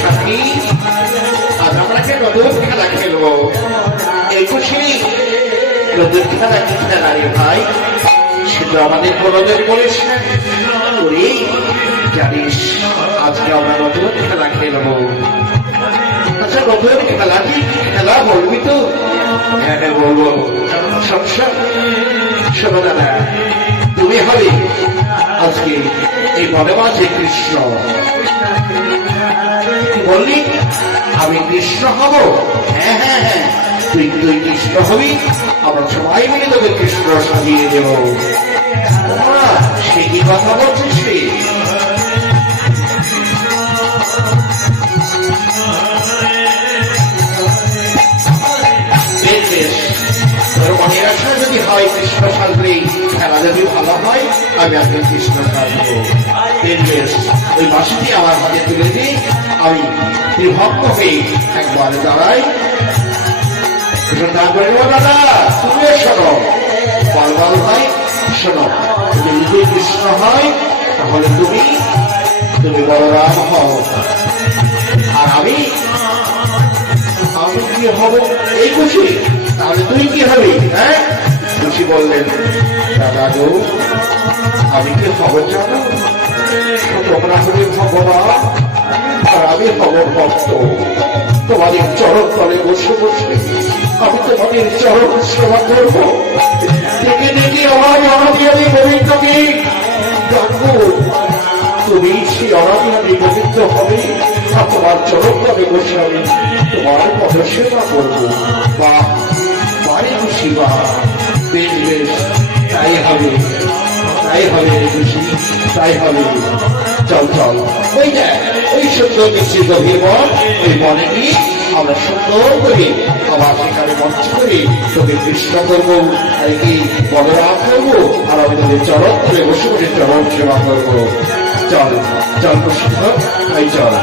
সাথী আজ আমরা নতুন খেলা খেলবো। এই খুশি নতুন খেলা কি খেলা রে ভাই? সেটা আমাদের বড়দের বলিস তোরই জানিস আজকে আমরা নতুন খেলা খেলবো। আচ্ছা নতুন খেলা কি খেলা বলবি তো? হ্যাঁ বলবো। সমস্যা শোনো দাদা, তুমি হবে আজকে এই বনবাসে কৃষ্ণ। বললি আমি কৃষ্ণ হব? হ্যাঁ হ্যাঁ হ্যাঁ, তুই কৃষ্ণ হবি। আমরা সবাই মিলে তোকে কৃষ্ণ সাজিয়ে দেব। সে কি কথা বলছিস? তোর মনের আশা যদি হয় কৃষ্ণ সাজবে, খেলা যদি ভালো হয় আমি আজকে কৃষ্ণ সাজবো। বেশ, ওই বাসটি আমার হাতে তুলে দিই, আমি বিভক্ত হয়ে একবার দাঁড়াই। দাদা তুমিও শোনো, বল বল ভাই শোনো, যদি নিজে কৃষ্ণ হয় তাহলে তুমি বলরাম হও, আর আমি কি হব? এই খুশি, তাহলে তুই কি হবি? হ্যাঁ খুশি বললেন দাদা গো আমি কি হব জানো? তোমরা হলে ভগবান আর আমি হব ভক্ত। তোমাদের চরণ তলে বসে বসে আমি তোমাদের চরণ সেবা করব। ডেকে ডেকে আমার অনাদিয়াদি গোবিন্দকে ডাকবো। তুমি সেই অনাদিয়াদি গোবিন্দ হবে আর তোমার চরণ তলে বসে আমি তোমার পদ সেবা করবো। বাহ বাড়ি খুশি, বা বেশ বেশ, তাই হবে খুশি, তাই হবে। চল চল, ওই দেখ ওই সুন্দর মিষ্টি গভীর বন, ওই বনে গিয়ে আমরা সুন্দর করে আবার সেখানে মঞ্চ করে তোকে কৃষ্ণ করবো, আর কি বলরাম করবো, আর আমি তোদের চরণ করে বসে বসে চরণ সেবা করবো। চল চল প্রসিদ্ধ, তাই চল।